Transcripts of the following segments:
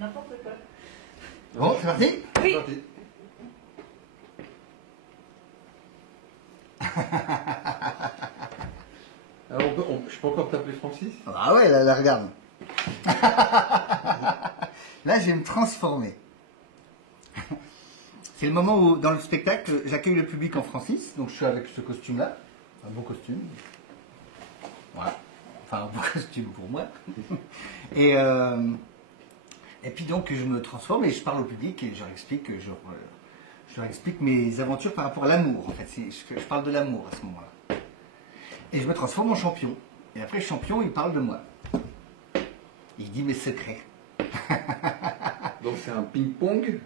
N'importe quoi. Bon, c'est parti? Oui. Alors je peux encore t'appeler Francis? Ah ouais, là regarde. Là, je vais me transformer. C'est le moment où, dans le spectacle, j'accueille le public en Francis. Donc, je suis avec ce costume-là. Un beau costume. Voilà. Enfin, un beau costume pour moi. Et puis, donc, je me transforme et je parle au public et je leur explique mes aventures par rapport à l'amour. En fait, je parle de l'amour à ce moment-là. Et je me transforme en champion. Et après, le champion, il parle de moi. Il dit mes secrets. Donc c'est un ping-pong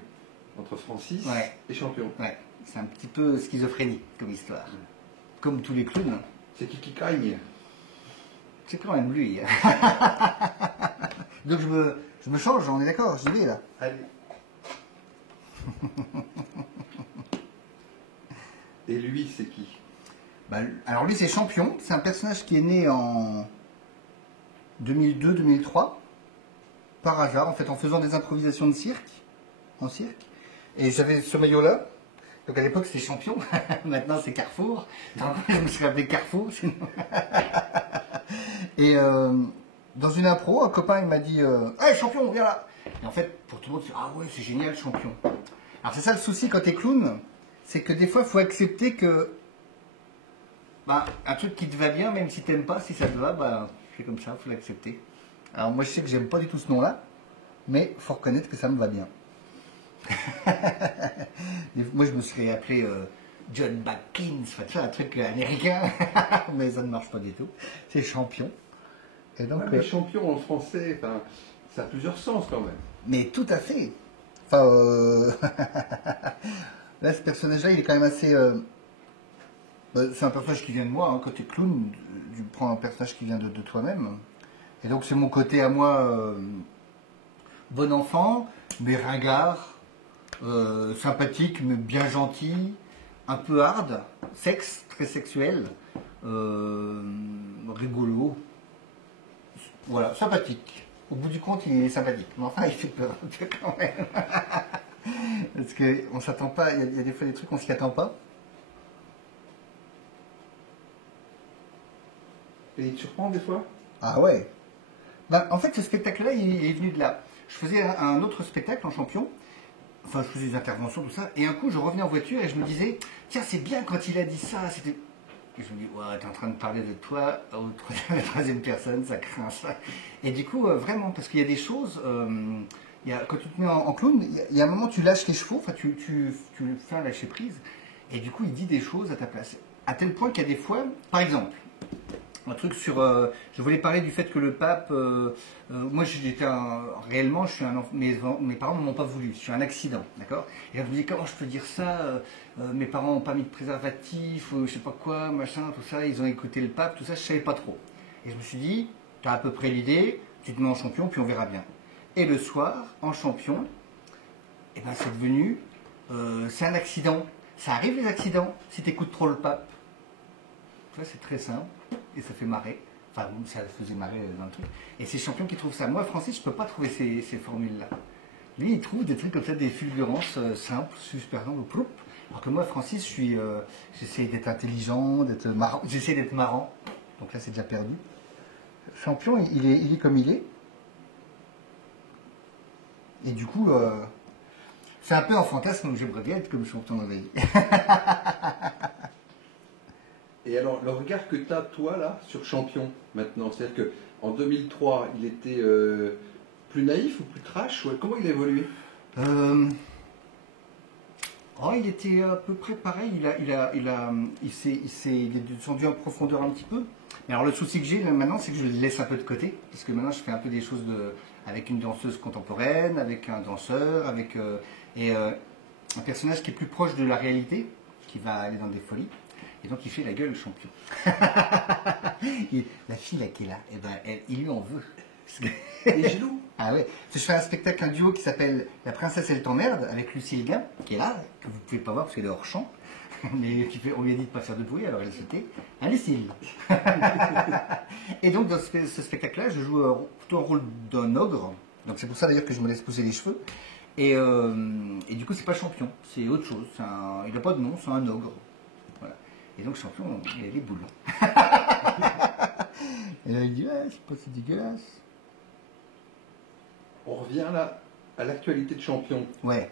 entre Francis et champion. Ouais, c'est un petit peu schizophrénique comme histoire. Comme tous les clowns. C'est qui gagne? C'est quand même lui. Donc je me change, on est d'accord, j'y vais là. Allez. Et lui, c'est qui? Alors lui, c'est Champion. C'est un personnage qui est né en 2002-2003. Par hasard, en fait, en faisant des improvisations de cirque. En cirque. Et j'avais ce maillot-là. Donc à l'époque, c'était Champion. Maintenant, c'est Carrefour. Donc, je me suis appelé Carrefour. Sinon... Et dans une impro, un copain, il m'a dit hey, Champion, viens là. Et en fait, pour tout le monde, c'est ah ouais, c'est génial, Champion. Alors c'est ça le souci quand t'es clown. C'est que des fois, il faut accepter que un truc qui te va bien, même si t'aimes pas, si ça te va, c'est comme ça, il faut l'accepter. Alors moi, je sais que j'aime pas du tout ce nom-là, mais il faut reconnaître que ça me va bien. Moi, je me serais appelé John Batkins, enfin, tu vois, un truc américain, mais ça ne marche pas du tout. C'est Champion. Et donc, Champion en français, ça a plusieurs sens quand même. Mais tout à fait. Enfin, là, ce personnage-là, il est quand même assez... c'est un personnage qui vient de moi, hein. Quand tu es clown, tu prends un personnage qui vient de toi-même. Et donc c'est mon côté à moi, bon enfant, mais ringard, sympathique, mais bien gentil, un peu hard, sexe, très sexuel, rigolo, voilà, sympathique. Au bout du compte, il est sympathique, mais enfin, il fait peur un peu quand même. Parce qu'on s'attend pas, il y a des fois des trucs, on s'y attend pas. Et il te surprend des fois? Ah ouais. En fait, ce spectacle-là, il est venu de là. Je faisais un autre spectacle en Champion. Enfin, je faisais des interventions, tout ça. Et un coup, je revenais en voiture et je me disais, tiens, c'est bien quand il a dit ça. Et je me dis, ouais, t'es en train de parler de toi à la troisième personne, ça craint ça. Et du coup, vraiment, parce qu'il y a des choses, quand tu te mets en clown, il y a un moment, tu lâches les chevaux, enfin, tu fais un lâcher prise. Et du coup, il dit des choses à ta place. À tel point qu'il y a des fois, par exemple, un truc sur... je voulais parler du fait que le pape... moi, réellement, je suis un enfant... Mes parents ne m'ont pas voulu. Je suis un accident, d'accord? Et là, je me dis, comment je peux dire ça? Mes parents n'ont pas mis de préservatif, je sais pas quoi, machin, tout ça. Ils ont écouté le pape, tout ça, je savais pas trop. Et je me suis dit, tu as à peu près l'idée, tu te mets en champion, puis on verra bien. Et le soir, en champion, eh ben, c'est devenu... c'est un accident. Ça arrive, les accidents, si tu écoutes trop le pape. Tu vois, c'est très simple. Et ça fait marrer. Enfin, ça faisait marrer dans le truc. Et c'est Champion qui trouve ça. Moi, Francis, je peux pas trouver ces formules-là. Lui, il trouve des trucs comme ça, des fulgurances simples, super simples, ploup. Alors que moi, Francis, j'essaie d'être intelligent, d'être marrant. J'essaie d'être marrant. Donc là, c'est déjà perdu. Champion, il est comme il est. Et du coup, c'est un peu un fantasme où j'aimerais bien être comme Champion dans la vie. Et alors, le regard que tu as, toi, là, sur Champion, maintenant, c'est-à-dire qu'en 2003, il était plus naïf ou plus trash? Comment il a évolué? Il était à peu près pareil. Il est descendu en profondeur un petit peu. Mais alors, le souci que j'ai maintenant, c'est que je le laisse un peu de côté. Parce que maintenant, je fais un peu des choses avec une danseuse contemporaine, avec un danseur, avec un personnage qui est plus proche de la réalité, qui va aller dans des folies. Et donc il fait la gueule le Champion. La fille là qui est là, eh ben, il lui en veut. Les genoux. Ah ouais. Je fais un spectacle, un duo qui s'appelle La princesse elle t'emmerde avec Lucille Guin, qui est là, que vous ne pouvez pas voir parce qu'elle est hors champ. Mais on lui a dit de ne pas faire de bruit, alors elle sautait. Hein, Lucille. Et donc dans ce spectacle-là, je joue plutôt un rôle d'un ogre, Donc c'est pour ça d'ailleurs que je me laisse pousser les cheveux. Et du coup, c'est pas champion, c'est autre chose. Il n'a pas de nom, c'est un ogre. Voilà. Et donc champion, il a les boules. Et là, il dit, ah, c'est pas si dégueulasse. On revient là à l'actualité de champion. Ouais.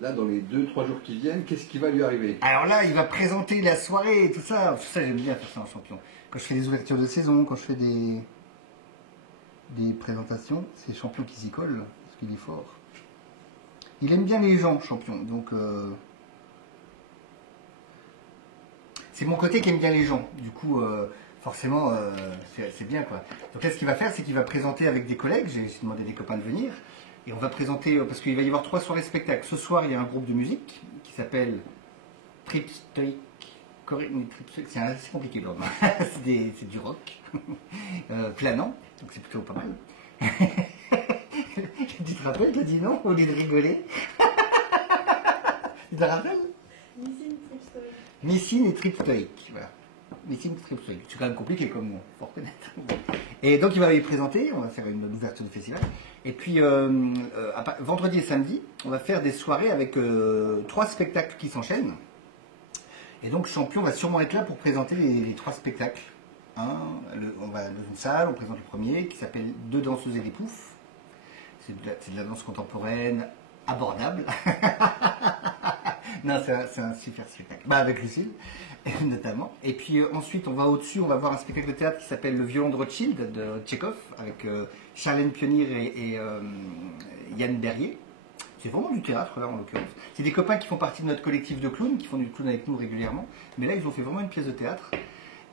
Là, dans les 2-3 jours qui viennent, qu'est-ce qui va lui arriver? Alors là, il va présenter la soirée et tout ça. Tout ça, j'aime bien faire ça en champion. Quand je fais des ouvertures de saison, quand je fais des présentations, c'est champion qui s'y colle, parce qu'il est fort. Il aime bien les gens, champion. Donc, c'est mon côté qui aime bien les gens. Du coup, forcément, c'est bien, quoi. Donc là, ce qu'il va faire, c'est qu'il va présenter avec des collègues. J'ai demandé à des copains de venir. Et on va présenter, parce qu'il va y avoir 3 soirées spectacles. Ce soir, il y a un groupe de musique qui s'appelle Tripstoik. C'est assez compliqué, pardon. C'est du rock. Planant, donc c'est plutôt pas mal. Tu te rappelles, t'as dit non, au lieu de rigoler. Tu te rappelles? Missine et Tripstoik. Voilà. Missine et Tripstoik. C'est quand même compliqué comme mot, faut reconnaître. Et donc il va y présenter, on va faire une ouverture de festival. Et puis vendredi et samedi, on va faire des soirées avec 3 spectacles qui s'enchaînent. Et donc champion va sûrement être là pour présenter les 3 spectacles. On va dans une salle, on présente le premier qui s'appelle Deux danseuses et des poufs. C'est de la danse contemporaine abordable. Non, c'est un super spectacle. Bah, avec Lucille, notamment. Et puis ensuite, on va au-dessus, on va voir un spectacle de théâtre qui s'appelle Le violon de Rothschild de Tchekhov avec Charlène Pionnier et Yann Berrier. C'est vraiment du théâtre, là, en l'occurrence. C'est des copains qui font partie de notre collectif de clowns, qui font du clown avec nous régulièrement. Mais là, ils ont fait vraiment une pièce de théâtre.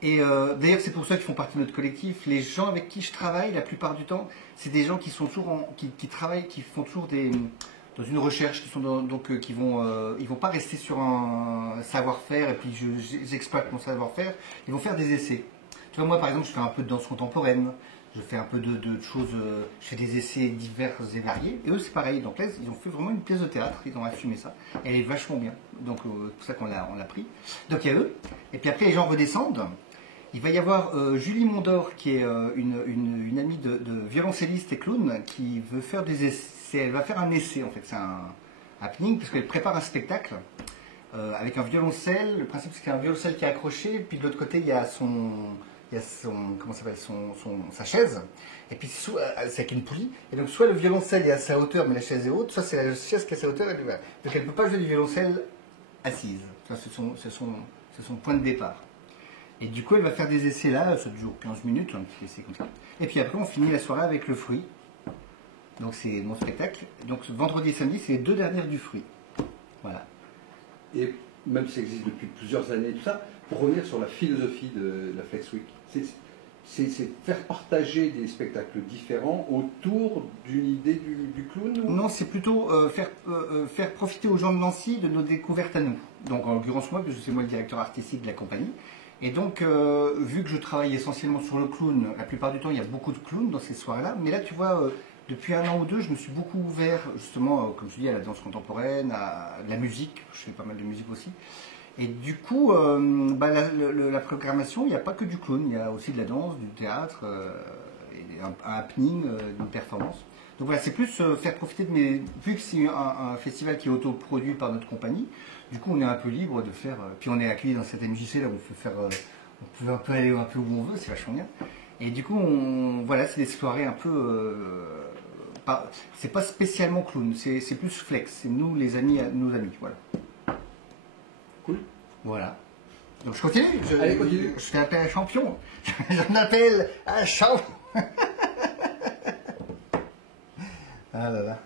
Et d'ailleurs, c'est pour ça qu'ils font partie de notre collectif. Les gens avec qui je travaille, la plupart du temps, c'est des gens qui sont toujours qui travaillent, qui font toujours dans une recherche, qui sont qui vont, ils vont pas rester sur un savoir-faire et puis j'exploite mon savoir-faire. Ils vont faire des essais. Tu vois, moi, par exemple, je fais un peu de danse contemporaine. Je fais un peu de choses, je fais des essais divers et variés. Et eux, c'est pareil. Donc là, ils ont fait vraiment une pièce de théâtre. Ils ont assumé ça. Elle est vachement bien. Donc c'est pour ça qu'on l'a pris. Donc il y a eux. Et puis après, les gens redescendent. Il va y avoir Julie Mondor, qui est une amie de violoncelliste et clown, qui veut faire des essais. Elle va faire un essai, en fait. C'est un happening, parce qu'elle prépare un spectacle avec un violoncelle. Le principe, c'est qu'il y a un violoncelle qui est accroché. Puis de l'autre côté, il y a comment s'appelle, sa chaise. Et puis, c'est avec une poulie. Et donc, soit le violoncelle est à sa hauteur, mais la chaise est haute, soit c'est la chaise qui est à sa hauteur. Donc, elle ne peut pas jouer du violoncelle assise. Ça, c'est son point de départ. Et du coup, elle va faire des essais là, ça dure 15 minutes, un petit essai comme ça. Et puis après, on finit la soirée avec le fruit. Donc c'est mon spectacle. Donc vendredi et samedi, c'est les 2 dernières du fruit. Voilà. Et même si ça existe depuis plusieurs années, tout ça, pour revenir sur la philosophie de la Flex Week, c'est faire partager des spectacles différents autour d'une idée du clown ou... Non, c'est plutôt faire profiter aux gens de Nancy de nos découvertes à nous. Donc en l'occurrence moi, parce que c'est moi le directeur artistique de la compagnie. Et donc, vu que je travaille essentiellement sur le clown, la plupart du temps, il y a beaucoup de clowns dans ces soirées-là. Mais là, tu vois, depuis 1 an ou 2, je me suis beaucoup ouvert, justement, comme je dis, à la danse contemporaine, à la musique. Je fais pas mal de musique aussi. Et du coup, la programmation, il n'y a pas que du clown. Il y a aussi de la danse, du théâtre, et un happening, une performance. Donc voilà, c'est plus faire profiter de mes... Vu que c'est un festival qui est autoproduit par notre compagnie, du coup on est un peu libre de faire... puis on est accueilli dans cette MJC, là où on peut faire... on peut un peu aller un peu où on veut, c'est vachement bien. Et du coup, voilà, c'est des soirées un peu... c'est pas spécialement clown, c'est plus flex. C'est nous, les amis, nos amis, voilà. Cool. Voilà. Donc je continue. Allez, continue. Je fais appel à champion. J'en appelle à champion. Ah là là.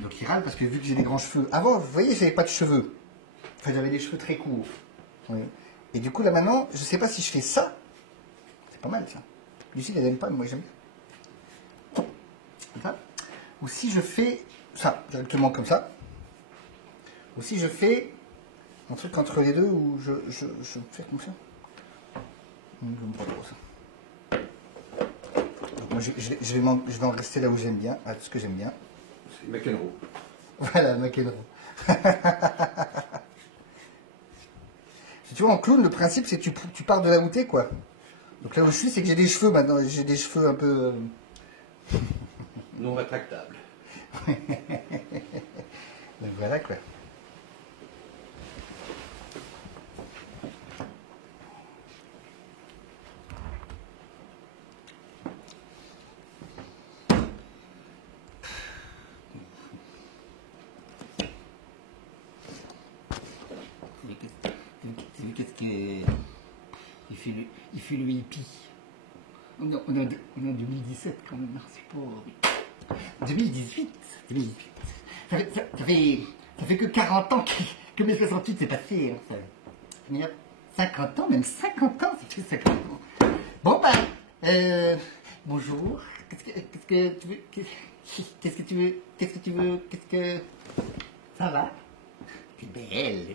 Donc il râle parce que vu que j'ai des grands cheveux. Avant, vous voyez, j'avais pas de cheveux. Enfin, j'avais des cheveux très courts. Oui. Et du coup, là maintenant, je sais pas si je fais ça. C'est pas mal ça. Lucie, elle n'aime pas, mais moi j'aime bien. Comme ça. Ou si je fais ça, directement comme ça. Ou si je fais un truc entre les deux où je fais comme ça. J'aime pas trop ça. Moi, je vais en rester là où j'aime bien, à ce que j'aime bien. C'est McEnroe. Voilà, McEnroe. Tu vois, en clown, le principe, c'est que tu pars de là où t'es, quoi. Donc là où je suis, c'est que j'ai des cheveux maintenant. J'ai des cheveux un peu Non rétractable. Donc voilà quoi. Qu'est-ce que... Il fait le hippie. On est en 2017 quand même, c'est pas... 2018. Ça fait que 40 ans que mai 68 s'est passé. Hein, ça va finir 50 ans, même 50 ans, ça fait 50 ans. Bon ben, bonjour. Qu'est-ce que tu veux? Qu'est-ce que... Ça va? C'est belle.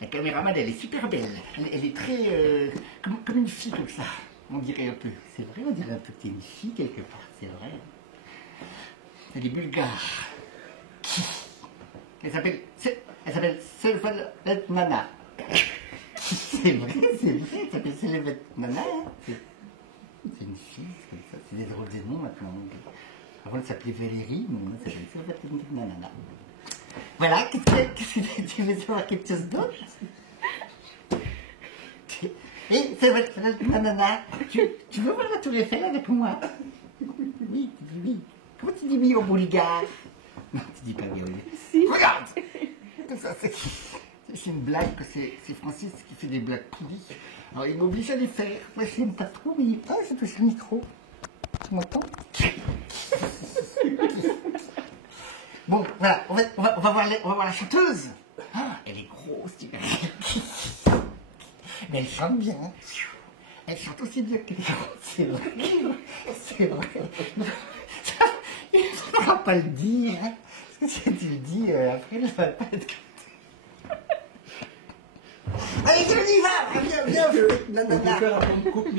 La caméraman, elle est super belle. Elle est très... comme une fille comme ça. On dirait un peu. C'est vrai, on dirait un peu que t'es une fille quelque part. C'est vrai. Elle est bulgare. Elle s'appelle Selvetnana. C'est vrai. Elle s'appelle Selvetnana. C'est une fille, c'est comme ça. C'est des drôles de noms maintenant. Avant, elle s'appelait Valérie, mais maintenant, elle s'appelle Selvetnana. Voilà, qu'est-ce que tu veux savoir quelque chose d'autre? Et Selvetnana, tu veux voir la tour Eiffel avec moi? Oui, tu dis oui. Comment tu dis oui au bulgare? Non, tu dis pas oui au bulgare. Si. Regarde! Ça, c'est une blague que c'est Francis qui fait des blagues pourries. Alors il m'oblige à les faire. Moi je l'aime pas trop, mais oh, je touche le micro. Tu m'entends? Bon, voilà, on va voir la chanteuse. Ah, elle est grosse, tu verras. Mais elle chante bien. Elle chante aussi bien qu'elle est grosse, c'est vrai. C'est vrai. Il ne faudra pas le dire. Hein. Parce que si tu le dis, après, elle ne va pas être contente. Allez, on y va. Viens. On peut faire un plan de coupe